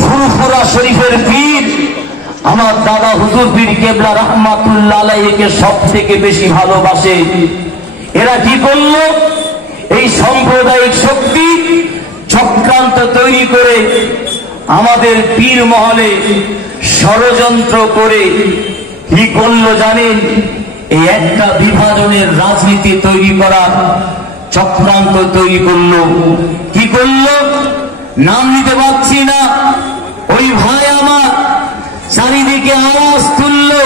ফুরফুরা শরীফের পীর আমার দাদা হুজুর পীর কেবলা রাহমাতুল্লাহ আলাইহিকে সব থেকে বেশি ভালোবাসে। এরা কি করলো? এই সাম্প্রদায়িক শক্তি চক্রান্ত তৈরি করে আমাদের পীর মহলে ষড়যন্ত্র করে কি করলো জানেন? এই একটা বিভাজনের রাজনীতি তৈরি করার চক্রান্ত তৈরি করলো। কি করলো? নাম নিতে পারছি না। ওই ভাই আমার চারিদিকে আওয়াজ তুললো,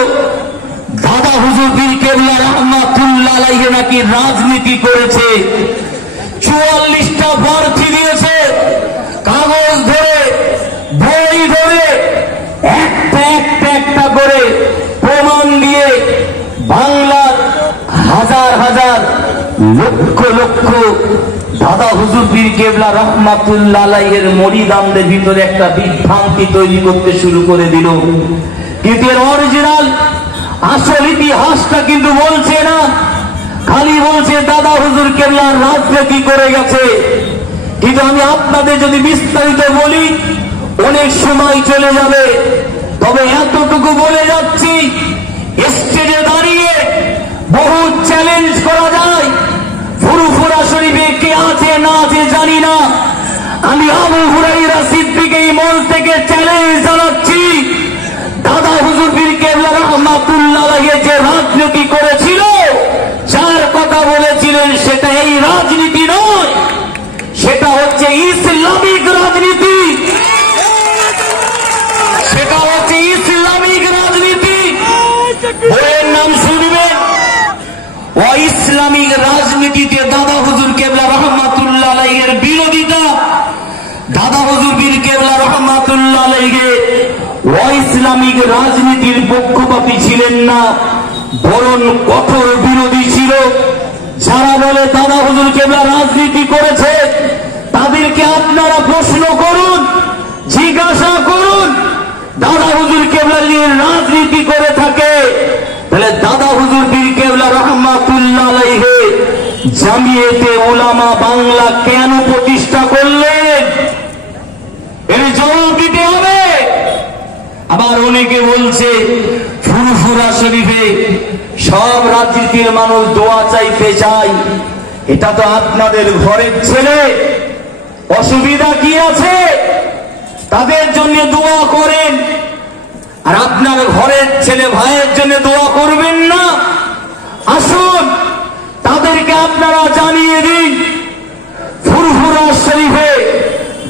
দাদা হুজুর পীর কেবলা রাহমাতুল্লাহ আলাইহি নাকি রাজনীতি করেছে। 44টা প্রার্থী দিয়েছে, কাগজ ধরে বই ধরে একটা করে প্রমাণ দিয়ে বাংলার হাজার হাজার লক্ষ লক্ষ দাদা হুজুর পীর কেবলা রাহমাতুল্লাহ আলাইহির মুরিদানদের ভিতরে একটা বিভ্রান্তি তৈরি করতে শুরু করে দিল। কিন্তু এর অরিজিনাল আসল ইতিহাসটা কিন্তু বলছে না, খালি বলছে দাদা হুজুর কেবলা রাজনীতি করে গেছে। কিন্তু আমি আপনাদের যদি বিস্তারিত বলি অনেক সময় চলে যাবে, তবে এতটুকু বলে যাচ্ছি, স্টেজে দাঁড়িয়ে বহু চ্যালেঞ্জ করা যায়। ফুরফুরা শরীফে কে আছে না আছে জানি না, আমি আবু হুরায়রা সিদ্দিক এই মঞ্চ থেকে চ্যালেঞ্জ জানাচ্ছি, দাদা হুজুর পীর কেবলা রাহমাতুল্লাহ আলাইহি যে রাজনীতি করেছিল, যার কথা বলেছিলেন, সেটা এই রাজনীতি নয়, সেটা হচ্ছে ইসলামিক রাজনীতি। সেটা হচ্ছে ইসলামিক রাজনীতি। বইয়ের নাম শুনবেন, ও ইসলামিক রাজনীতিতে দাদা হুজুর কেবলা রাহমাতুল্লাহ আলাইহির বিরোধিতা। দাদা হুজুর পীর কেবলা রাহমাতুল্লাহ আলাইহি ও ইসলামিক রাজনীতির পক্ষপাতী ছিলেন না, বরং কঠোর বিরোধী ছিল। যারা বলে দাদা হুজুর কেবলা রাজনীতি করেছে, তাদেরকে আপনারা প্রশ্ন করুন, জিজ্ঞাসা করুন, দাদা হুজুর কেবলা নিয়ে রাজনীতি করে থাকে, তাহলে দাদা হুজুর পীর কেবলা রাহমাতুল্লাহ আলাইহি জামিয়াতে উলামা বাংলা কেন প্রতিষ্ঠা করলেন? এর জবাব দিতে হবে। আবার অনেকে বলছে ফুরফুরা শরীফে সব রাজনীতির মানুষ দোয়া চাইতে চায়। এটা তো আপনাদের ঘরের ছেলে, অসুবিধা কি আছে? তাদের জন্য দোয়া করেন। আর আপনার ঘরের ছেলে ভাইয়ের জন্য দোয়া করবেন না? আসুন তাদেরকে আপনারা জানিয়ে দিন, ফুরফুরা শরীফে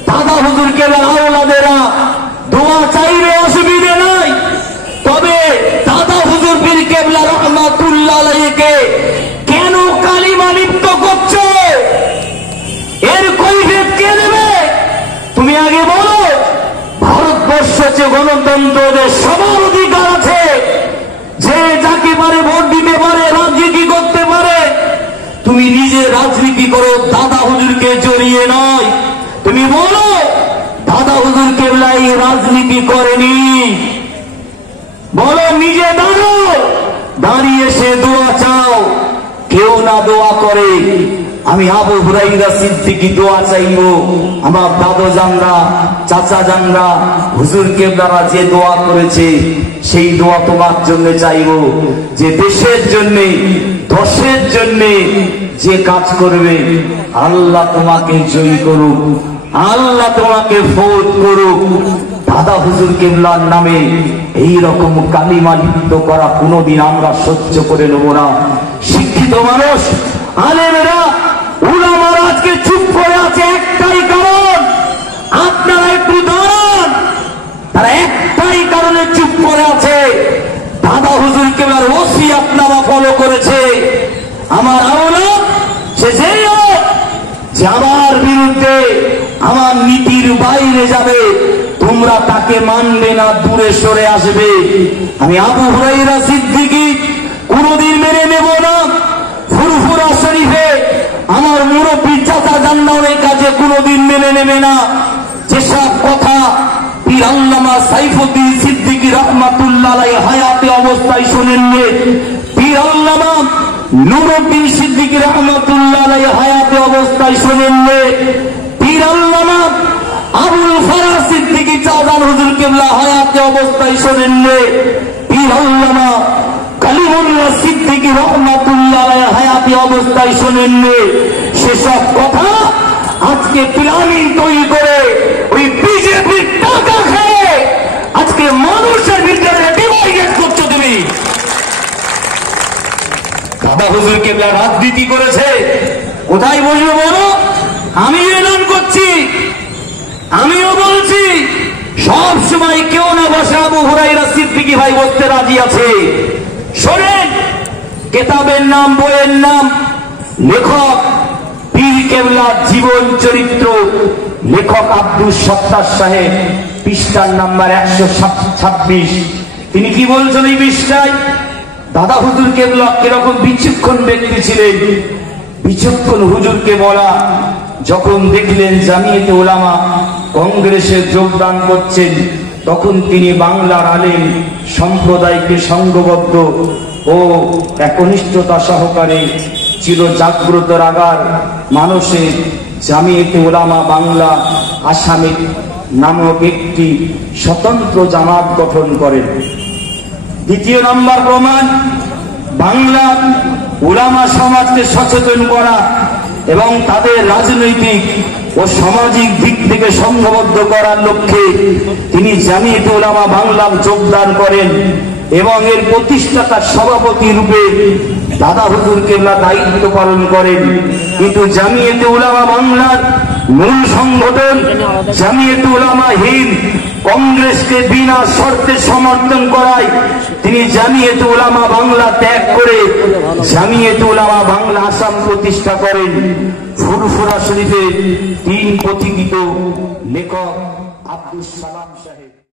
দাদা হুজুর কেবলা আওলাদেরা দোয়া চাইবে, অসুবিধে নাই। তবে দাদা হুজুর পীর কেবলা রাহমাতুল্লাহ আলাইহিকে কেন কালিমা লিপ্ত করছো? এর কৈফিয়ত কে দেবে? তুমি আগে বলো। ভারতবর্ষ যে গণতন্ত্র, যে সবার অধিকার আছে, যে যাকে পারে ভোট দিতে পারে, রাজনীতি করতে পারে। তুমি নিজে রাজনীতি করো, দাদা হুজুরকে জড়িয়ে নয়। তুমি বলো দাদা হুজুর কেবলা এই রাজনীতি করেনি, বলো নিজে দাঁড়ো, দাঁড়িয়ে সে দোয়া চাও। কেউ না দোয়া করে, আমি আবু হুরায়রা সিদ্দিকী দোয়া চাইব। আমার দাদু জানরা, চাচা জানরা, হুজুর কেবলারা যে দোয়া করেছে, সেই দোয়া তোমার জন্য চাইব। যে দেশের জন্য, দশের জন্য যে কাজ করবে, আল্লাহ তোমাকে জয়ী করুক, আল্লাহ তোমাকে ফৌজ করুক। দাদা হুজুর কেবলার নামে এই রকম কালিমা লিপ্ত করা কোনোদিন আমরা সহ্য করে নেব না। শিক্ষিত মানুষ, আলেমেরা, উলামারা আজকে চুপ করে আছে একটাই কারণ, আপনারা একটু দাঁড়ান। তারা একটাই কারণে চুপ করে আছে, দাদা হুজুর কেবলার ওসিয়ত আপনারা ফলো করেছে। আমার আওলাদ সে যেই হোক, যে আমার বিরুদ্ধে, আমার নীতির বাইরে যাবে, তোমরা তাকে মানবে না, দূরে সরে আসবে। আমি আবু হুরায়রা সিদ্দিকী কোনদিন মেনে নেব না। ফুরফুরা শরীফে আমার মুরব্বী চাচা জান্নাতের কাছে কোনদিন মেনে নেবে না। যেসব কথা পীর আল্লামা সাইফুদ্দিন সিদ্দিকী রাহমাতুল্লাহ আলাইহি হায়াতে অবস্থায় শুনেননি, পীর আল্লামা নুরউদ্দিন সিদ্দিকী রাহমাতুল্লাহ আলাইহি হায়াতে অবস্থায় শুনেননি, পীর আল্লামা আবুল ফারাজ সিদ্দিকী কেবলা হায়াতে অবস্থায় শোনেন রে, পীর আল্লামা কালিমুল্লাহ সিদ্দিকী রহমাতুল্লাহ আলাইহি হায়াতে অবস্থায় শোনেন রে, সেসব কথা আজকে পিরামিড তৈরি করে ওই বিজেপির টাকা খেয়ে আজকে মানুষের ভিতরে ডিভাইড করছো তুমি। দাদা হুজুর কেবলা রাজনীতি করেছে, কোথায় বসবো বলো? আমি এলান করছি, আমিও বলছি সব সময় কেউ না বসে আবু হুরায়রা সিদ্দিকী ভাই বসতে রাজি আছে। শোনেন, কেতাবের নাম, বইয়ের নাম, লেখক পীর কেবলার জীবন চরিত্র, লেখক আব্দুল সত্তার সাহেব, পৃষ্ঠার নাম্বার 126। তিনি কি বলছেন এই পৃষ্ঠায়? দাদা হুজুর কেবলা কিরকম বিচক্ষণ ব্যক্তি ছিলেন। বিচক্ষণ হুজুরকে বলা, যখন দেখলেন জামিয়াতে উলামা কংগ্রেসে যোগদান করছেন, তখন তিনি বাংলার আলেম সম্প্রদায়কে সংঘবদ্ধ ও একনিষ্ঠতা সহকারে চির জাগ্রত রাগার মানুষে জামিয়াতে উলামা বাংলা আসামে নামক একটি স্বতন্ত্র জামাত গঠন করেন। দ্বিতীয় নম্বর প্রমাণ, বাংলা উলামা সমাজকে সচেতন করা এবং তাদের রাজনৈতিক ও সামাজিক দিক থেকে সংঘবদ্ধ করার লক্ষ্যে তিনি জামিয়াতে উলামা বাংলা যোগদান করেন এবং এর প্রতিষ্ঠাতা সভাপতি রূপে দাদা হুজুর কেবলা দায়িত্ব পালন করেন। কিন্তু জামিয়াতে উলামা বাংলার মূল সংগঠন জামিয়াতে উলামা হিন্দ কংগ্রেসকে বিনা শর্তে সমর্থন করায় তিনি জামিয়াতে উলামা বাংলা ত্যাগ করে জামিয়াতে উলামা বাংলা আসাম প্রতিষ্ঠা করেন। ফুরফুরা শরীফের 3 পথিকৃত লেখক আব্দুল সালাম সাহেব।